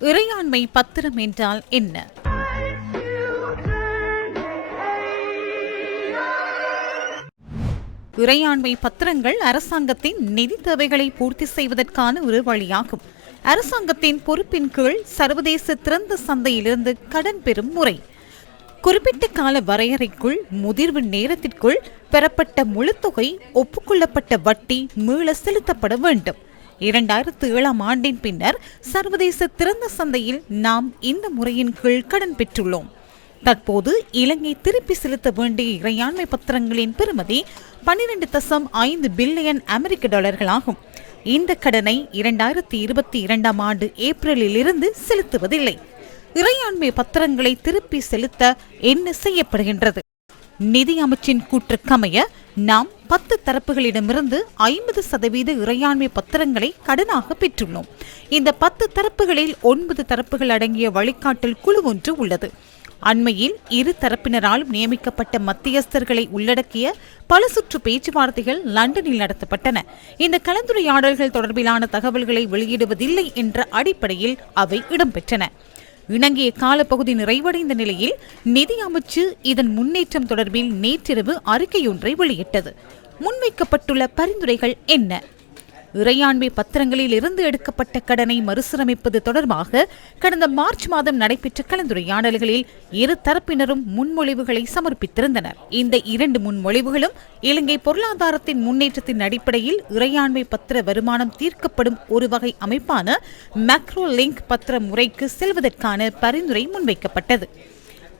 இறையாண்மை பத்திரம் என்றால் என்ன? இறையாண்மை பத்திரங்கள் அரசாங்கத்தின் நிதி தேவைகளை பூர்த்தி செய்வதற்கான ஒரு வழியாகும். அரசாங்கத்தின் பொறுப்பின் கீழ் சர்வதேச திறந்த சந்தையிலிருந்து கடன் பெறும் முறை. குறிப்பிட்ட கால வரையறைக்குள் முதிர்வு நேரத்திற்குள் பெறப்பட்ட முழுத்தொகை ஒப்புக்கொள்ளப்பட்ட வட்டி மீள செலுத்தப்பட வேண்டும். 2007 ஆண்டின் பின்னர் சர்வதேச திறந்த சந்தையில் நாம் இந்த முறையின் கீழ் கடன் பெற்றுள்ளோம். தற்போது இலங்கை திருப்பி செலுத்த வேண்டிய இறையாண்மை பத்திரங்களின் பெறுமதி 12.5 பில்லியன் அமெரிக்க டாலர்களாகும். இந்த கடனை 2022 ஆண்டு ஏப்ரலில் இருந்து செலுத்துவதில்லை. இறையாண்மை பத்திரங்களை திருப்பி செலுத்த என்ன செய்யப்படுகின்றது? நிதி அமைச்சின் கூற்றுக்கமைய நாம் 10 தரப்புகளிடமிருந்து 50% இறையாண்மை பத்திரங்களை கடனாக பெற்றுள்ளோம். இந்த 10 தரப்புகளில் 9 தரப்புகள் அடங்கிய வழிகாட்டல் குழு ஒன்று உள்ளது. அண்மையில் இரு தரப்பினராலும் நியமிக்கப்பட்ட மத்தியஸ்தர்களை உள்ளடக்கிய பல சுற்று பேச்சுவார்த்தைகள் லண்டனில் நடத்தப்பட்டன. இந்த கலந்துரையாடல்கள் தொடர்பிலான தகவல்களை வெளியிடுவதில்லை என்ற அடிப்படையில் அவை இடம்பெற்றன. இணங்கிய காலப்பகுதி நிறைவடைந்த நிலையில் நிதி அமைச்சு இதன் முன்னேற்றம் தொடர்பில் நேற்றிரவு அறிக்கையொன்றை வெளியிட்டது. முன்வைக்கப்பட்டுள்ள பரிந்துரைகள் என்ன? இறையாண்மை பத்திரங்களில் இருந்து எடுக்கப்பட்ட கடனை மறுசீரமைப்பது தொடர்பாக கடந்த மார்ச் மாதம் நடைபெற்ற கலந்துரையாடல்களில் இரு தரப்பினரும் முன்மொழிவுகளை சமர்ப்பித்திருந்தனர். இந்த 2 முன்மொழிவுகளும் இலங்கை பொருளாதாரத்தின் முன்னேற்றத்தின் அடிப்படையில் இறையாண்மை பத்திர வருமானம் தீர்க்கப்படும் ஒரு வகை அமைப்பான மேக்ரோ லிங்க் பத்திர முறைக்கு செல்வதற்கான பரிந்துரை முன்வைக்கப்பட்டது.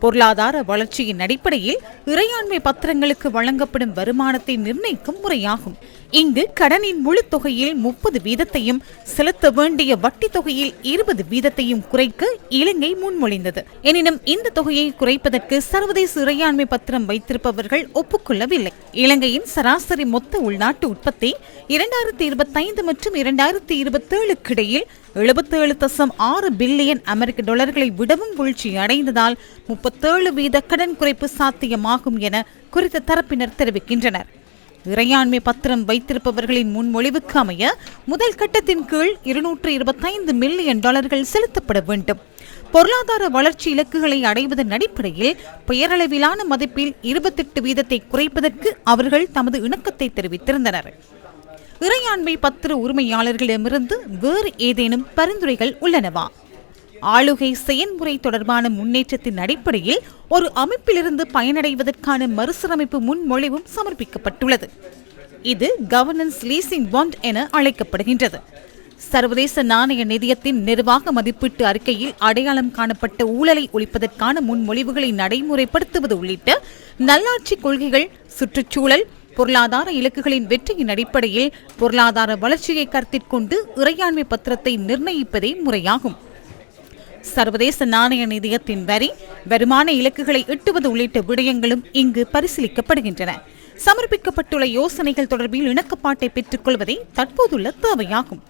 பொருளாதார வளர்ச்சியின் அடிப்படையில் இறையாண்மை பத்திரங்களுக்கு வழங்கப்படும் வருமானத்தை நிர்ணயிக்கும் முறையாகும். இங்கு கடனின் முழு தொகையில் 30% செலுத்த வேண்டிய வட்டி தொகையில் 20% குறைக்க இலங்கை முன்மொழிந்தது. எனினும் இந்த தொகையை குறைப்பதற்கு சர்வதேச இறையாண்மை பத்திரம் வைத்திருப்பவர்கள் ஒப்புக்கொள்ளவில்லை. இலங்கையின் சராசரி மொத்த உள்நாட்டு உற்பத்தி 2025 மற்றும் 2027 இடையில் 77.6 பில்லியன் அமெரிக்க டாலர்களை விடவும் வீழ்ச்சி அடைந்ததால் 37% கடன் குறைப்பு சாத்தியமாகும் என குறித்த தரப்பினர் தெரிவிக்கின்றனர். இறையாண்மை பத்திரம் வைத்திருப்பவர்களின் முன்மொழிவுக்கு அமைய முதல் கட்டத்தின் கீழ் 225 மில்லியன் டாலர்கள் செலுத்தப்பட வேண்டும். பொருளாதார வளர்ச்சி இலக்குகளை அடைவதன் அடிப்படையில் பெயரளவிலான மதிப்பில் 28% குறைப்பதற்கு அவர்கள் தமது இணக்கத்தை தெரிவித்திருந்தனர். இறையாண்மை பத்திர உரிமையாளர்களிடமிருந்து வேறு ஏதேனும் பரிந்துரைகள் உள்ளனவா? ஆளுகை செயல்முறை தொடர்பான முன்னேற்றத்தின் அடிப்படையில் ஒரு அமைப்பிலிருந்து பயனடைவதற்கான மறுசீரமைப்பு முன்மொழிவும் சமர்ப்பிக்கப்பட்டுள்ளது. இது கவர்னன்ஸ் லீசிங் பாண்ட் என அழைக்கப்படுகின்றது. சர்வதேச நாணய நிதியத்தின் நிர்வாக மதிப்பீட்டு அறிக்கையில் அடையாளம் காணப்பட்ட ஊழலை ஒழிப்பதற்கான முன்மொழிவுகளை நடைமுறைப்படுத்துவது உள்ளிட்ட நல்லாட்சி கொள்கைகள், சுற்றுச்சூழல், பொருளாதார இலக்குகளின் வெற்றியின் அடிப்படையில் பொருளாதார வளர்ச்சியை கருத்தில் கொண்டு இறையாண்மை பத்திரத்தை நிர்ணயிப்பதே முறையாகும். சர்வதேச நாணய நிதியத்தின் வரி, வருமான இலக்குகளை எட்டுவது உள்ளிட்ட விடயங்களும் இங்கு பரிசீலிக்கப்படுகின்றன. சமர்ப்பிக்கப்பட்டுள்ள யோசனைகள் தொடர்பில் இணக்கப்பாட்டை பெற்றுக் கொள்வதே தற்போதுள்ள தேவையாகும்.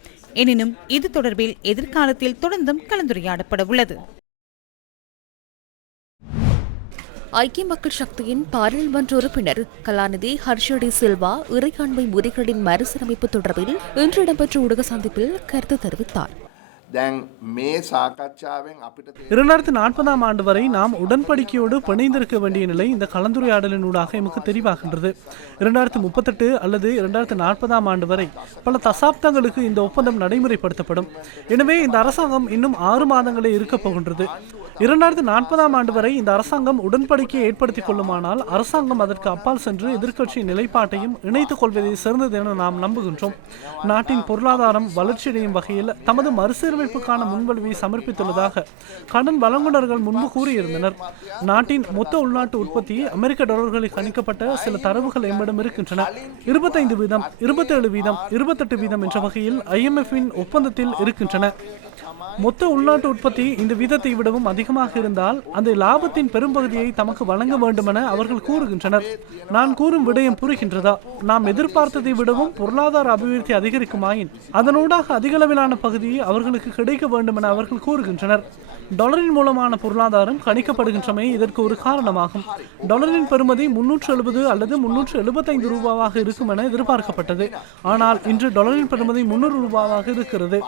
எனினும் இது தொடர்பில் எதிர்காலத்தில் தொடர்ந்தும் கலந்துரையாடப்பட உள்ளது. ஐக்கிய மக்கள் சக்தியின் பாராளுமன்ற உறுப்பினர் கலாநிதி ஹர்ஷடி சில்வா இறையாண்மை முறைகளின் மறுசீரமைப்பு தொடர்பில் இன்று இடம்பெற்ற ஊடக சந்திப்பில் கருத்து தெரிவித்தார். 2040 ஆண்டு வரை நாம் உடன்படிக்கையோடு பிணைந்திருக்க வேண்டிய நிலை இந்த கலந்துரையாடலினூடாக எமக்கு தெரிவாகின்றது. 2038 அல்லது 2040 ஆண்டு வரை பல தசாப்தங்களுக்கு இந்த ஒப்பந்தம் நடைமுறைப்படுத்தப்படும். எனவே இந்த அரசாங்கம் இன்னும் 6 மாதங்களே இருக்கப் போகின்றது. 2040 ஆண்டு வரை இந்த அரசாங்கம் உடன்படிக்கையை ஏற்படுத்திக் கொள்ளுமானால் அரசாங்கம் அதற்கு அப்பால் சென்று எதிர்க்கட்சி நிலைப்பாட்டையும் இணைத்துக் கொள்வதை சிறந்தது என நாம் நம்புகின்றோம். நாட்டின் பொருளாதாரம் வளர்ச்சியடையும் வகையில் தமது மறுசீரமைப்புக்கான முன்வடிவை சமர்ப்பித்துள்ளதாக கடன் வழங்குனர்கள் முன்பு கூறியிருந்தனர். நாட்டின் மொத்த உள்நாட்டு உற்பத்தி அமெரிக்க டாலர்களில் கணிக்கப்பட்ட சில தரவுகள் எம்மிடம் இருக்கின்றன. 25%, 27%, 28% என்ற வகையில் IMF-இன் ஒப்பந்தத்தில் இருக்கின்றன. மொத்த உள்நாட்டு உற்பத்தி இந்த வீதத்தை விடவும் அதிகமாக இருந்தால் அந்த லாபத்தின் பெரும்பகுதியை தமக்கு வழங்க வேண்டும் என அவர்கள் கூறுகின்றனர். நான் கூறும் விடயம் புரிகின்றதா? நாம் எதிர்பார்த்ததை விடவும் பொருளாதார அபிவிருத்தி அதிகரிக்குமாயின் அதனூடாக அதிகளவிலான பகுதியை அவர்களுக்கு எமக்கு கிடைக்க வேண்டும் என அவர்கள் கூறுகின்றனர். டாலரின் மூலமான பொருளாதாரம் கணிக்கப்படுகின்றமை இதற்கு ஒரு காரணமாகும். டாலரின் பெறுமதி 370 அல்லது 375 ரூபாவாக இருக்கும் என எதிர்பார்க்கப்பட்டது. ஆனால் இன்று டாலரின் பெறுமதி 300 ரூபாவாக இருக்கிறது.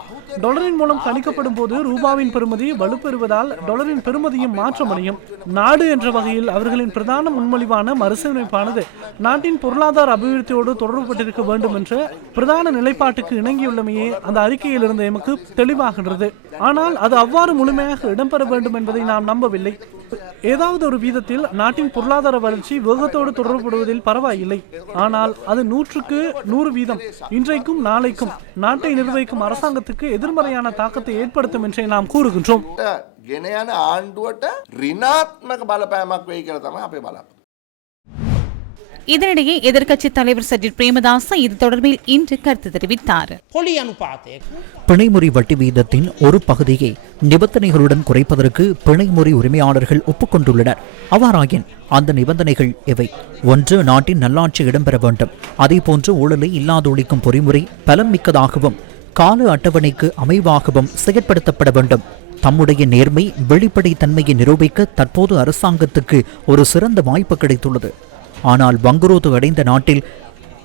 டாலரின் மூலம் கணிக்கப்படும் போது ரூபாவின் பெறுமதி வலுப்பெறுவதால் டாலரின் பெறுமதியும் மாற்றமடையும். நாடு என்ற வகையில் அவர்களின் பிரதான முன்மொழிவான மறுசீரமைப்பானது நாட்டின் பொருளாதார அபிவிருத்தியோடு தொடர்புபட்டிருக்க வேண்டும் என்ற பிரதான நிலைப்பாட்டுக்கு இணங்கியுள்ளமையே அந்த அறிக்கையிலிருந்து எமக்கு தெளிவாகின்றது. ஆனால் அது அவ்வாறு முழுமையாக இடம்பெற வேண்டும் என்பதை நாம் நம்பவில்லை. ஏதாவது ஒரு வீதத்தில் நாட்டின் பொருளாதார வளர்ச்சி வேகத்தோடு தொடர்புபடுவதில் பரவாயில்லை. ஆனால் அது 100க்கு 100 வீதம் இன்றைக்கும் நாளைக்கும் நாட்டை நிர்வகிக்கும் அரசாங்கத்துக்கு எதிர்மறையான தாக்கத்தை ஏற்படுத்தும் என்றே நாம் கூறுகின்றோம். இதனிடையே எதிர்க்கட்சித் தலைவர் சஜித் பிரேமதாச இது தொடர்பில் இன்று கருத்து தெரிவித்தார். பிணைமுறி வட்டி வீதத்தின் ஒரு பகுதியை நிபந்தனைகளுடன் குறைப்பதற்கு பிணைமுறி உரிமையாளர்கள் ஒப்புக்கொண்டுள்ளனர். அவ்வாறாயின் அந்த நிபந்தனைகள் எவை? 1. நாட்டின் நல்லாட்சி இடம்பெற வேண்டும். அதேபோன்று ஊழலை இல்லாதொழிக்கும் பொறிமுறை பலம் மிக்கதாகவும் கால அட்டவணைக்கு அமைவாகவும் செயற்படுத்தப்பட வேண்டும். தம்முடைய நேர்மை வெளிப்படைத்தன்மையை நிரூபிக்க தற்போது அரசாங்கத்துக்கு ஒரு சிறந்த வாய்ப்பு கிடைத்துள்ளது. ஆனால் வங்குரோத்து அடைந்த நாட்டில்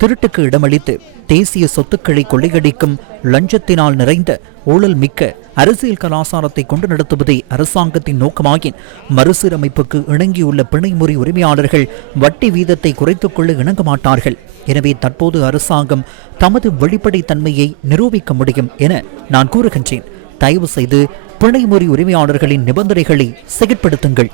திருட்டுக்கு இடமளித்து தேசிய சொத்துக்களை கொள்ளையடிக்கும் லஞ்சத்தினால் நிறைந்த ஊழல் மிக்க அரசியல் கலாச்சாரத்தை கொண்டு நடத்துவதே அரசாங்கத்தின் நோக்கமாகின் மறுசீரமைப்புக்கு இணங்கியுள்ள பிணைமுறி உரிமையாளர்கள் வட்டி வீதத்தை குறைத்துக் கொள்ள இணங்க மாட்டார்கள். எனவே தற்போது அரசாங்கம் தமது வெளிப்படைத்தன்மையை நிரூபிக்க முடியும் என நான் கூறுகின்றேன். தயவு செய்து பிணைமுறி உரிமையாளர்களின் நிபந்தனைகளை செயற்படுத்துங்கள்.